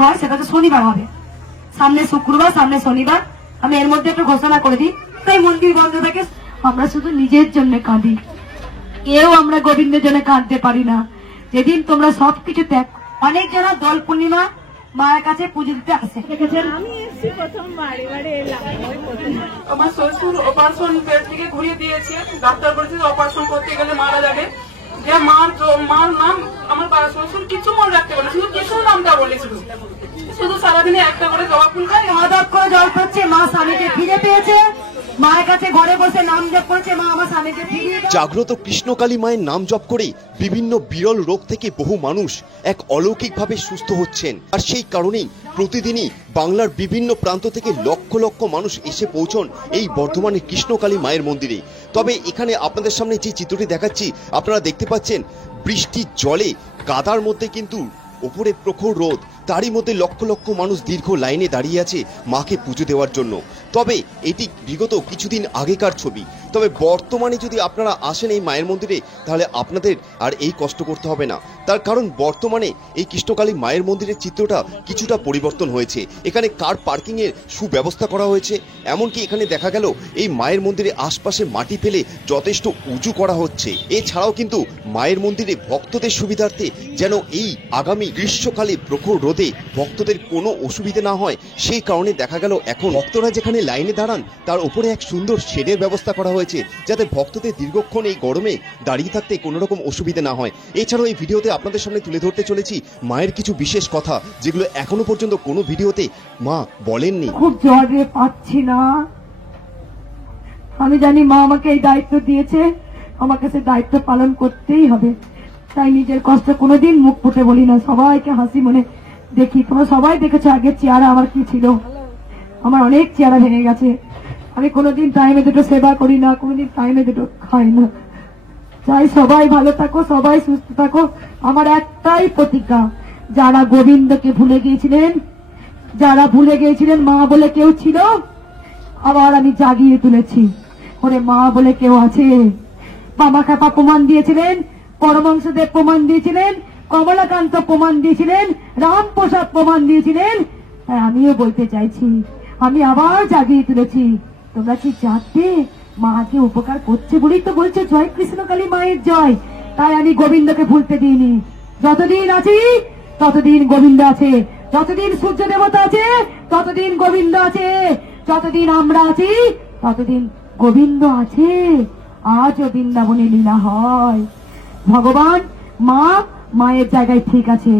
হয় সেটা তো শনিবার হবে, সামনে শুক্রবার সামনে শনিবার। আমি এর মধ্যে একটু ঘোষণা করে দিই, তাই মন্দির বন্ধ থাকে। আমরা শুধু নিজের জন্য কাঁদি, কেউ আমরা গোবিন্দের জন্য কাঁদতে পারি না। যেদিন তোমরা সবকিছু ত্যাগ, অনেক জন দোল পূর্ণিমা মায়ের কাছে পুজো দিতে আসে। আমি এসেছি প্রথমবার, এবারে এলাম। আমার শ্বশুর অপারেশন পেট থেকে ঘুরিয়ে দিয়েছে, ডাক্তার বলেছে অপারেশন করতে গেলে মারা যাবে। যে মার নাম আমার শ্বশুর কিছু মনে রাখতে বলে, শুধু কিছুর নামটা বলেছিল। শুধু সারাদিনে একটা করে জবা ফুল খায়, মাদক করে জল করছে। মা স্বামীকে ফিরে পেয়েছে, মায়ের কাছে ঘরে বসে নাম জপ করেছে, মা আমার স্বামীকে ফিরিয়ে। জাগ্রত কৃষ্ণকালী মায়ের নাম জপ করে বিভিন্ন বিরল রোগ থেকে বহু মানুষ এক অলৌকিকভাবে সুস্থ হচ্ছেন। আর সেই কারণেই প্রতিদিনই বাংলার বিভিন্ন প্রান্ত থেকে লক্ষ লক্ষ মানুষ এসে পৌঁছন এই বর্ধমানের কৃষ্ণকালী মায়ের মন্দিরে। তবে এখানে আপনাদের সামনে যে চিত্রটি দেখাচ্ছি, আপনারা দেখতে পাচ্ছেন বৃষ্টির জলে কাদার মধ্যে কিন্তু ওপরে প্রখর রোদ, তারই মধ্যে লক্ষ লক্ষ মানুষ দীর্ঘ লাইনে দাঁড়িয়ে আছে মাকে পুজো দেওয়ার জন্য। তবে এটি বিগত কিছুদিন আগেকার ছবি। তবে বর্তমানে যদি আপনারা আসেন এই মায়ের মন্দিরে, তাহলে আপনাদের আর এই কষ্ট করতে হবে না। তার কারণ বর্তমানে এই কৃষ্ণকালী মায়ের মন্দিরের চিত্রটা কিছুটা পরিবর্তন হয়েছে। এখানে কার পার্কিংয়ের সুব্যবস্থা করা হয়েছে, এমনকি এখানে দেখা গেল এই মায়ের মন্দিরে আশপাশে মাটি ফেলে যথেষ্ট উঁচু করা হচ্ছে। এছাড়াও কিন্তু মায়ের মন্দিরে ভক্তদের সুবিধার্থে যেন এই আগামী গ্রীষ্মকালে প্রখর রোদে ভক্তদের কোনো অসুবিধা না হয়, সেই কারণে দেখা গেল এখন ভক্তরা যেখানে লাইনে দাঁড়ান তার উপরে এক সুন্দর শেডের ব্যবস্থা করা হয়েছে, যাতে ভক্তদের দীর্ঘক্ষণ এই গরমে দাঁড়িয়ে থাকতে কোনো রকম অসুবিধা না হয়। এছাড়াও এই ভিডিওতে আপনাদের সামনে তুলে ধরতে চলেছি মায়ের কিছু বিশেষ কথা, যেগুলো এখনো পর্যন্ত কোনো ভিডিওতে মা বলেননি। খুব জ্বরে পাচ্ছি না, আমি জানি মা আমাকে এই দায়িত্ব দিয়েছে, আমাকে সে দায়িত্ব পালন করতেই হবে। তাই নিজের কষ্ট কোনোদিন মুখ ফুটে বলি না, সবাইকে হাসি মনে দেখি। তোমরা সবাই দেখেছো আগের চেহারা আমার কি ছিল, আমার অনেক চেহারা ভেঙে গেছে। আমি কোনোদিন টাইমে দুটো সেবা করি না, কোনোদিন টাইমে দুটো খাই না। চাই সবাই ভালো থাকো, সবাই সুস্থ থাকো। আমার একটাই প্রতিজ্ঞা, যারা গোবিন্দকে ভুলে গিয়েছিলেন, যারা ভুলে গিয়েছিলেন মা বলে কেউ ছিল, আবার আমি জাগিয়ে তুলেছি। ওরে মা বলে কেউ আছে। বাবা কাপা প্রমাণ দিয়েছিলেন, পরমহংসদেব প্রমাণ দিয়েছিলেন, কমলাকান্ত প্রমাণ দিয়েছিলেন, রামপ্রসাদ প্রমাণ দিয়েছিলেন। তাই আমিও বলতে চাইছি, আমি আবার জাগিয়ে তুলেছি। তোমরা কি জানতে মাকে উপকার করছে বলেই তো বলছে জয় কৃষ্ণকালী মায়ের জয়। তাই আমি গোবিন্দকে ভুলতে দিইনি। যতদিন আছি ততদিন গোবিন্দ আছে, যতদিন সূর্য দেবতা আছে ততদিন গোবিন্দ আছে, যতদিন আমরা আছি ততদিন গোবিন্দ আছে। আজও বৃন্দাবনে লীলা হয়। ভগবান মা মায়ের জায়গায় ঠিক আছে,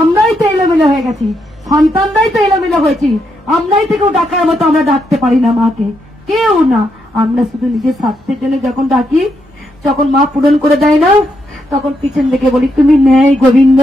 আমরাই তো এলোমেলো হয়ে গেছি, সন্তানরাই তো এলোমেলো হয়েছি। আমরাই তো কেউ ডাকার মতো আমরা ডাকতে পারি না মাকে, কেউ না। আমরা শুধু নিজের স্বার্থের জন্য যখন ডাকি, যখন মা পূরণ করে দেয় না, তখন পিছন থেকে বলি তুমি নেই গোবিন্দ,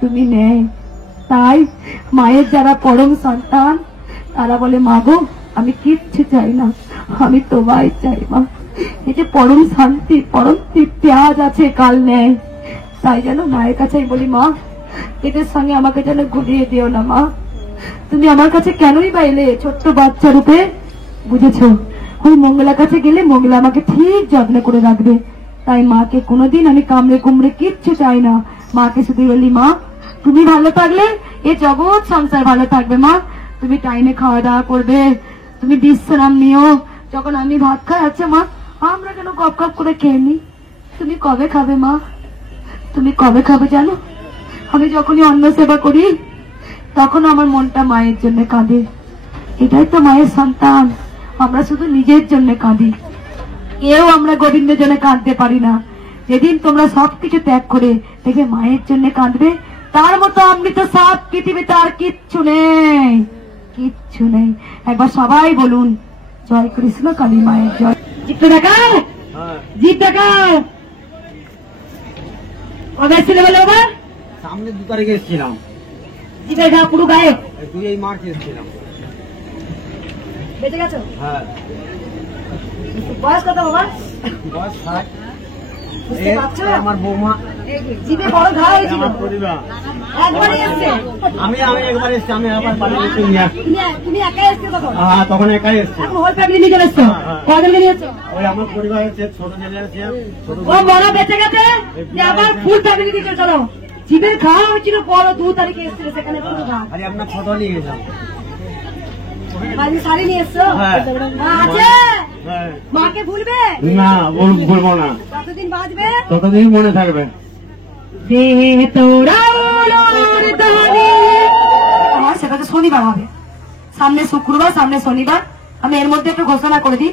তুমি নেই। তাই মায়ের যারা পরম সন্তান তারা বলে মা গো আমি কিচ্ছু চাই না, আমি তোমায় চাই মা। এই যে পরম শান্তি পরম তৃপ্তি আজ আছে কাল নেই। তাই যেন মায়ের কাছে বলি মা এদের সঙ্গে আমাকে যেন ঘুরিয়ে দিও না মা। তুমি আমার কাছে কেনই বা এলে ছোট্ট বাচ্চা রূপে, বুঝেছো? ওই মঙ্গলার কাছে গেলে মঙ্গলা আমাকে ঠিক যত্ন করে রাখবে। তাই মাকে কোনোদিন আমি কামড়ে কুমড়ে কিচ্ছু চাই না। মাকে শুধু বলি মা তুমি ভালো থাকলে এ জগৎ সংসার ভালো থাকবে মা। তুমি টাইমে খাওয়া দাওয়া করবে, তুমি বিশ্রাম নিও। যখন আমি ভাত খাই, আচ্ছা মা আমরা কেন গপ গপ করে খেয়ে নি, তুমি কবে খাবে মা? তুমি কবে খাবে জানো? আমি যখনই অন্ন সেবা করি তখন আমার মনটা মায়ের জন্য কাঁদে। এটাই তো মায়ের সন্তান। আমরা শুধু নিজের জন্য কাঁদি, কেউ আমরা গোবিন্দের জন্য কাঁদতে পারি না। যেদিন তোমরা সবকিছু ত্যাগ করে দেখে মায়ের জন্য কাঁদবে, তার মতো অমৃত সাপ পৃথিবীতে আর কিচ্ছু নেই, কিচ্ছু নেই। একবার সবাই বলুন জয় কৃষ্ণ কালী মায়ের জয়। জিপটা দেখাও, জিপ দেখাও। কবে ছিল বলো বাবা? সামনে 2 তারিখে এসেছিলাম। জিপে গা পুরো গায়ে 2 মার্চ এসেছিলাম। বেঁচে গেছো? হ্যাঁ। বয়স কত বাবা? বয়স 60। বুঝতে পারছো? আমার বৌমা জিপে বড় ঘা হয়েছিল, একবারই এসছে। আমি একবার এসেছি, আমি আবার বাড়ি এসে তুমি একাই এসছো তখন? হ্যাঁ তখন একাই এসছি। এখন হোল ফ্যামিলি নিয়ে চলে এসছো? কজনকে নিয়েছো? ওই আমার পরিবার আছে, ছোট ছেলে আছে, ও বড় বেঁচে গেছে যে আবার ফুল ফ্যামিলি নিয়ে চলো। জীবের খাওয়া হয়েছিল পর 2 তারিখে এসেছিল সেখানে পুরো ভাত। আরে আপনার ফটো নিয়ে গেলাম। বাড়ি শাড়ি নিয়ে এসছো? হ্যাঁ। মা আছে? হ্যাঁ। মাকে ভুলবে? না বলবো না, কতদিন বাঁচবে? ততদিন মনে থাকবে। সেটা তো শনিবার হবে, সামনে শুক্রবার, সামনে শনিবার। আমি এর মধ্যে একটু ঘোষণা করে দিই,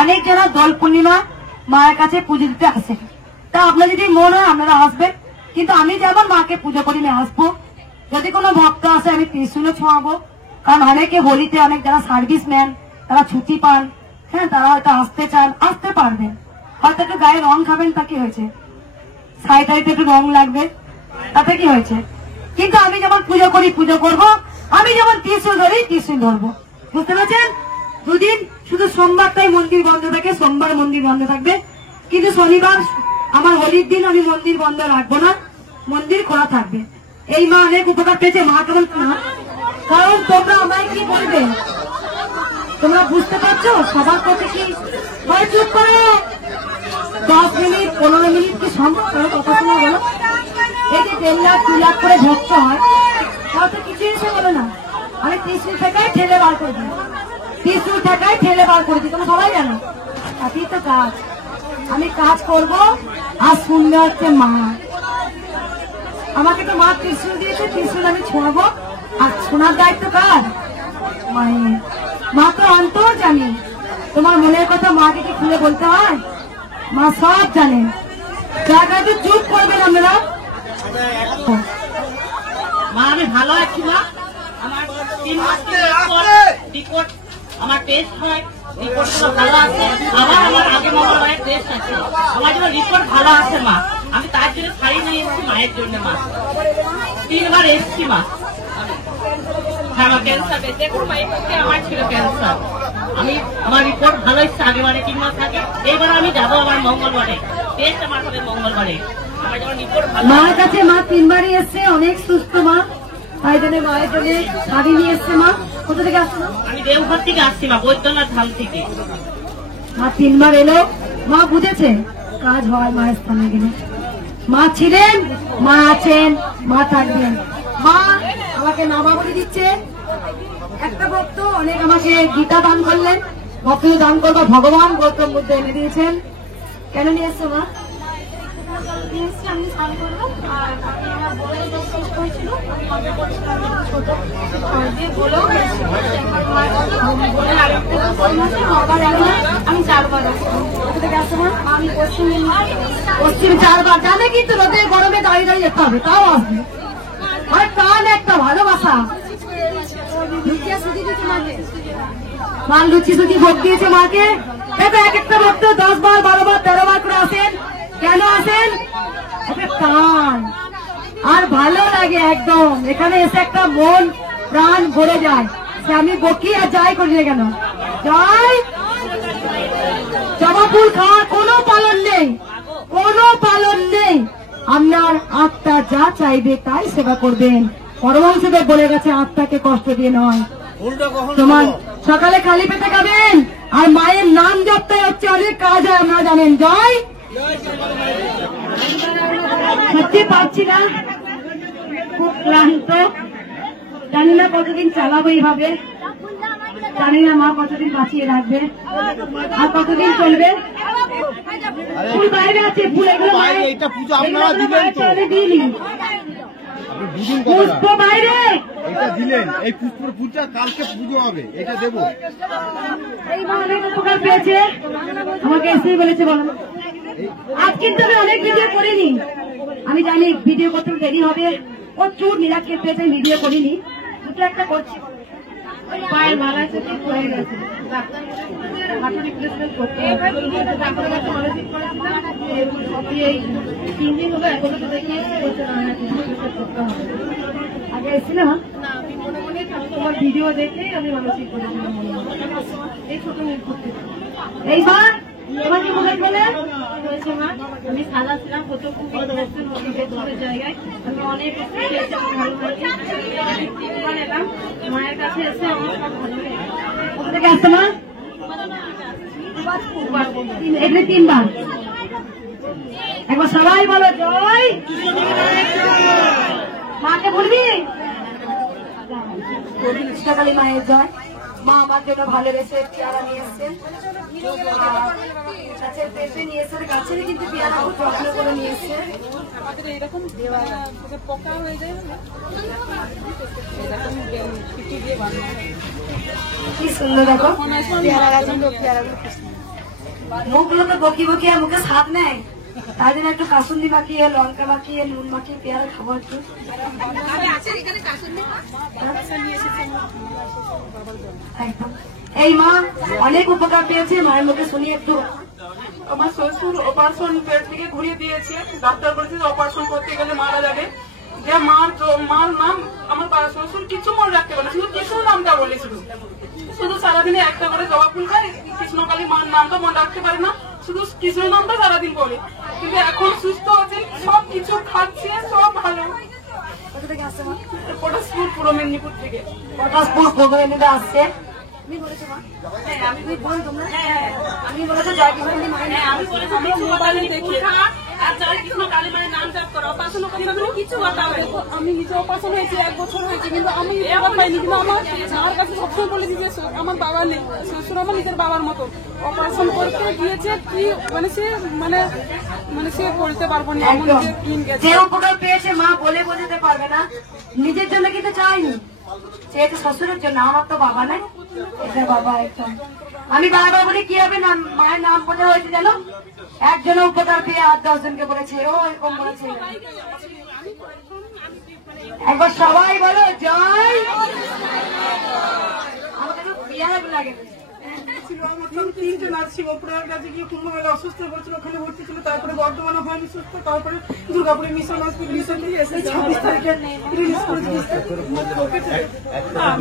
অনেক যারা দোল পূর্ণিমা মায়ের কাছে পুজো দিতে আসে, তা আপনার যদি মন হয় আপনারা আসবেন, কিন্তু আমি যেমন মাকে পুজো করি আমি আসবো। যদি কোনো ভক্ত আসে আমি ত্রিশূলও ছোঁয়াবো, কারণ অনেকে হোলিতে অনেক যারা সার্ভিসম্যান তারা ছুটি পান, হ্যাঁ তারা হয়তো আসতে চান, আসতে পারবেন। হয়তো একটু গায়ে রং খাবেন, তা কি হয়েছে, শাড়িটাইতে একটু রং লাগবে, তাতে কি হয়েছে। কিন্তু আমি যেমন পুজো করি পুজো করব, আমি যেমন ত্রিশূল ধরি ত্রিশূল ধরবো, বুঝতে পারছেন। দুদিন শুধু সোমবারটাই মন্দির বন্ধ থাকে, সোমবার মন্দির বন্ধ থাকবে, কিন্তু শনিবার আমার হোলির দিন আমি মন্দির বন্ধ রাখবো না, মন্দির খোলা থাকবে। এই মা অনেক উপকার পেয়েছে, মা কেবল না, কারণ তোমরা আমায় কি বলবে তোমরা বুঝতে পারছো, সবার কাছে কি ভাই চুপ করো, 10 মিনিট 15 মিনিট কি সম্ভব কথা শোনা বলো। এই যে 1.5 লাখ 2 লাখ করে ভক্ত হয়, তাও তো কিছুই এসে বলো না। আমি ত্রিশূল থেকেই ঠেলে বার করে দিই, ত্রিশূল থেকেই ঠেলে বার করে দিই, তোমরা সবাই জানো। তাতেই তো কাজ, আমি কাজ করব। আর শুনবে হচ্ছে মা, আমাকে তো মা ত্রিশূল দিয়েছে, ত্রিশূল আমি ছোঁয়াবো, আর শোনার দায়িত্ব কার, মায়ের। মা তো অন্তর জানি, তোমার মনের কথা মাকে কি খুলে বলতে হয়, মা সব জানেন। জায়গায় তো চুপ করবেন আপনারা। মা আমি ভালো আছি মা, আমার 3 মাস রিপোর্ট আমার টেস্ট হয়, রিপোর্টগুলো ভালো আছে, আবার আমার আগে মঙ্গলবারের টেস্ট আছে, আমার জন্য রিপোর্ট ভালো আছে মা। আমি তার জন্য শাড়ি নিয়ে এসেছি মায়ের জন্য মা, 3 বার এসেছি মা। আমার ক্যান্সার দেখুন মা, আমার ছিল ক্যান্সার, আমি আমার রিপোর্ট ভালো এসছে, আগেবারে 3 মাস আগে, এইবার আমি যাবো আমার মঙ্গলবারে, টেস্ট আমার হবে মঙ্গলবারে, আমার যখন রিপোর্ট ভালো। মার কাছে মা 3 বারই এসছে, অনেক সুস্থ মা, তাই জন্য মায়ের জন্য শাড়ি নিয়ে এসছে। মা কোথা থেকে আসছো? আমি দেওঘর থেকে আসছি মা, বৈদ্যনাথ ধাম থেকে। মা 3 বার এলো, মা বুঝেছে কাজ হয় মায়ের স্থানে গেলে। মা ছিলেন, মা আছেন, মা থাকবেন। মা আমাকে নামা বলে দিচ্ছে। একটা ভক্ত অনেক আমাকে গীতা দান করলেন, ভক্ত দান করবা ভগবান গৌতম বুদ্ধ এনে দিয়েছেন। কেন নিয়ে এসছো মা? আমি স্নান করবো, আর আমার বোনের সুস্থ হয়েছিল, আমি 4 বার আমি পশ্চিম 4 বার জানে, কিন্তু রোদে গরমে দাঁড়িয়ে দাঁড়িয়ে যেতে হবে, তাও আসবে। আর কান একটা ভালোবাসা, মাল লুচি সুচি ভোট দিয়েছে মাকে। দেখো এক একটা ভক্ত 10 বার 12 বার 13 বার করে আসেন, কেন আসেন? টান আর ভালো লাগে একদম, এখানে এসে একটা মন প্রাণ ভরে যায়। সে আমি বকি আর যাই করি না কেন, যাই জবা ফুল খাওয়ার কোনো পালন নেই, কোনো পালন নেই। আপনার আত্মা যা চাইবে তাই সেবা করবেন। পরমহংসদেব বলে গেছে আত্মাকে কষ্ট দিয়ে নয়। তোমার সকালে খালি পেটে খাবেন, আর মায়ের নাম জপটাই হচ্ছে অনেক কাজ হয়, আপনারা জানেন। জয় সত্যি পাচ্ছি না, খুব ক্লান্ত, জানি না কতদিন চালাবো এইভাবে, জানি না মা কতদিন বাঁচিয়ে রাখবে, আর কতদিন চলবে। ফুল বাইরে আছে, ফুল এগুলো দিইনি, পুষ্প বাইরে এটা দিলেন, এই পুষ্পর পূজা কালকে পুজো হবে, এটা দেবো। এই মা অনেক উপকার পেয়েছে, আমাকে এসে বলেছে বলো। আজ কিন্তু আমি অনেক ভিডিও করিনি, আমি জানি ভিডিও করতে দেরি হবে, প্রচুর নিরাক্ষেপ পেয়েছে, ভিডিও করিনি, দুটো একটা করছি। পায়ের মালা চুটি পড়ে গেছে, হাঁটু রিপ্লেসমেন্ট করতে হবে, ডাক্তারের কাছে মানসিক করেছিলাম, এই 3 দিন হলো এখনো তো দেখিয়েছি, বলছে না করতে হবে। আগে এসেছিলাম তোমার ভিডিও দেখে আমি মানসিক করেছিলাম, এই ছোট মুখ করতে। এইবার তোমার কি মনে বলে হয়েছে মা? আমি সাদা ছিলাম, প্রথম খুব জায়গায় আমি অনেক ভালো এলাম, মায়ের কাছে এসে আমার সব ভালো লেগেছে। কোথা থেকে আসছে মা? এখানে 3 বার একবার সবাই বলো জয়। মাকে বলবি কৃষ্ণকালী মায়ের জয়। মা আমার জন্য ভালোবেসে পেয়ারা নিয়ে এসছেন, গাছের পেঁপে নিয়ে এসছেন, গাছের কিন্তু পেয়ারা খুব যত্ন করে নিয়ে এসছেন। এরকম পোকা হয়ে যায়, এরকম পিটি দিয়ে বানানো কি সুন্দর দেখো পেয়ারা গাছ, মুখগুলো তো বকি বকি আর মুখে স্বাদ নেয়, তাই জন্য একটু কাসুন্দি মাখিয়ে লঙ্কা মাখিয়ে নুন মাখিয়ে পেয়ারা খাবো একটু। একদম। এই মা অনেক উপকার পেয়েছে, মায়ের মুখে শুনি একটু। আমার শ্বশুর অপারেশন পেট থেকে ঘুরিয়ে দিয়েছে, ডাক্তার বলেছে অপারেশন করতে গেলে মারা যাবে। যে মার নাম আমার শ্বশুর কিছু মনে রাখতে পারে, শুধু কৃষ্ণ নামটা বলেছিল। শুধু সারাদিনে একটা করে জবা ফুল খায়, কৃষ্ণকালী মার নামটা মনে রাখতে পারে না, শুধু কৃষ্ণ নামটা সারাদিন বলে। কিন্তু এখন সুস্থ আছে, সব কিছু খাচ্ছে, সব ভালো। পটাশপুর পূর্ব মেদিনীপুর থেকে। পটাশপুর পূর্ব মেদিনীপুর আসছে। আমি বলেছো জয় কৃষ্ণকালী মায়ের নাম। আমি বলেছি আর জয় কৃষ্ণ কালী মায়ের নাম জপ করো, অপারেশন করতে কিছু কথা হবে। আমি নিজে অপারেশন হয়েছে 1 বছর হয়েছে, কিন্তু আমি এবার পাইনি। কিন্তু আমার কাছে সবসময় বলেছি যে আমার বাবা নেই, শ্বশুর আমার নিজের বাবার মতো। অপারেশন করতে গিয়েছে কি মানে সে বলতে পারবো না এমন একদম। যে দিন গেছে। যে উপকার পেয়েছে মা বলে বোঝাতে পারবে না, নিজের জন্য কিন্তু চাইনি, চেয়েছে শ্বশুরের জন্য। আমার তো বাবা নাই, এটা বাবা একদম। আমি বারবার বলি কি হবে না, মায়ের নাম বলে হয়েছে জানো, একজন উপকার পেয়ে আর 10 জনকে বলেছে, ও এরকম বলেছে। একবার সবাই বলো জয়। আমাকে তো বিয়ার লাগে। তিনটে নাচ ছিল, ওপরের কাছে গিয়ে কুম্ভমেলা অসুস্থ বলছিল, ওখানে ভর্তি ছিল। তারপরে বর্ধমানে হয়নি সুস্থ, তারপরে দুর্গাপুরে মিশন হসপিটাল রিসেন্টলি এসে 26 তারিখে রিলিজ করেছে।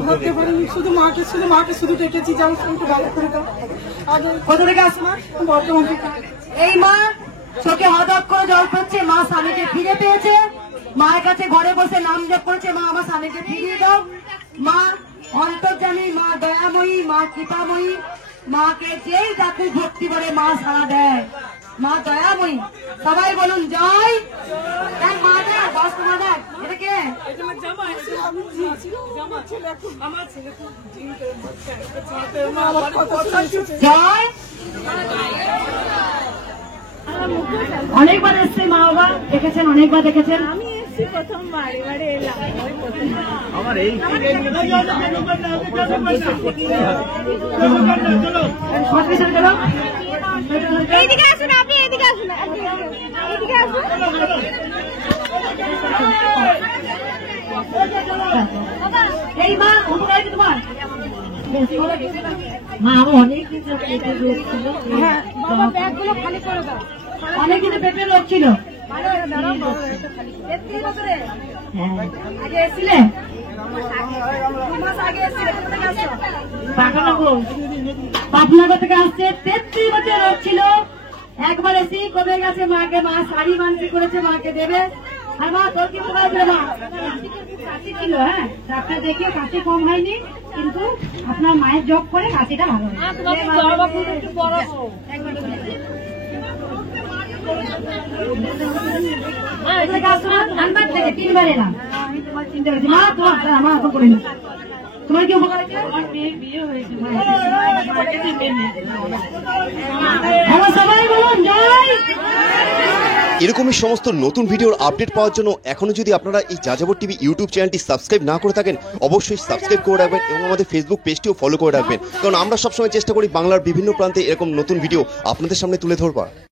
ধরতে পারিনি, শুধু মাকে শুধু দেখেছি যে আমার শরীরটা ভালো করে দাও। আগে কোথা থেকে আসো মা? বর্ধমান থেকে। এই মা চোখে হদক করে জল পড়ছে, মা স্বামীকে ফিরে পেয়েছে, মায়ের কাছে ঘরে বসে নাম জপ করেছে, মা আমার স্বামীকে ফিরিয়ে দাও। মা অন্তর্জামী, মা দয়াময়ী, মা কৃপাময়ী, মাকে যেই ডাকে ভক্তি করে মা সাড়া দেয়, মা দয়াময়ী। সবাই বলুন জয়। দেখ মা দেখ, বস মা দেখ, এটা কে? জয়। অনেকবার এসছে মা বাবা, দেখেছেন, অনেকবার দেখেছেন। আমি এসেছি প্রথমবার, এবারে এলাম। আমার এই কম্পিটিশন চলো। এইদিকে আসুন, আপনি এদিকে আসুন, এদিকে আসুন। এই মা উপকার আছে তোমার? মা আমার অনেক দিন পেটের রোগ ছিল, বাবা ব্যাগগুলো খালি করে দাও। অনেক দিন পেটের রোগ ছিল। আগে এসেছিলে? 2 মাস আগে এসেছিল। কোথা থেকে আসছো? পাটনাগর থেকে আসছে। 33 বছর রোগ ছিল, একবার এসে কমে গেছে। মাকে মা শাড়ি মানসি করেছে, মাকে দেবে। আর মা তোর কি উপকার ছিল? মা কাশি ছিল, হ্যাঁ ডাক্তার দেখিয়ে কাশি কম হয়নি, কিন্তু আপনার মায়ের জব করে কাশিটা ভালো হয়েছে। ধানবাদ থেকে 3 বার এলাম। আমি তোমার চিন্তা করছি মা, তোমার তো করে নি। তোমার কি উপকার হয়েছে? আমার সবাই বলুন জয়। এরকমই সমস্ত নতুন ভিডিওর আপডেট পাওয়ার জন্য এখনো যদি আপনারা এই যাযাবর টিভি ইউটিউব চ্যানেলটি সাবস্ক্রাইব না করে থাকেন, অবশ্যই সাবস্ক্রাইব করে রাখবেন এবং আমাদের ফেসবুক পেজটিও ফলো করে রাখবেন, কারণ আমরা সবসময় চেষ্টা করি বাংলার বিভিন্ন প্রান্তে এরকম নতুন ভিডিও আপনাদের সামনে তুলে ধরবার।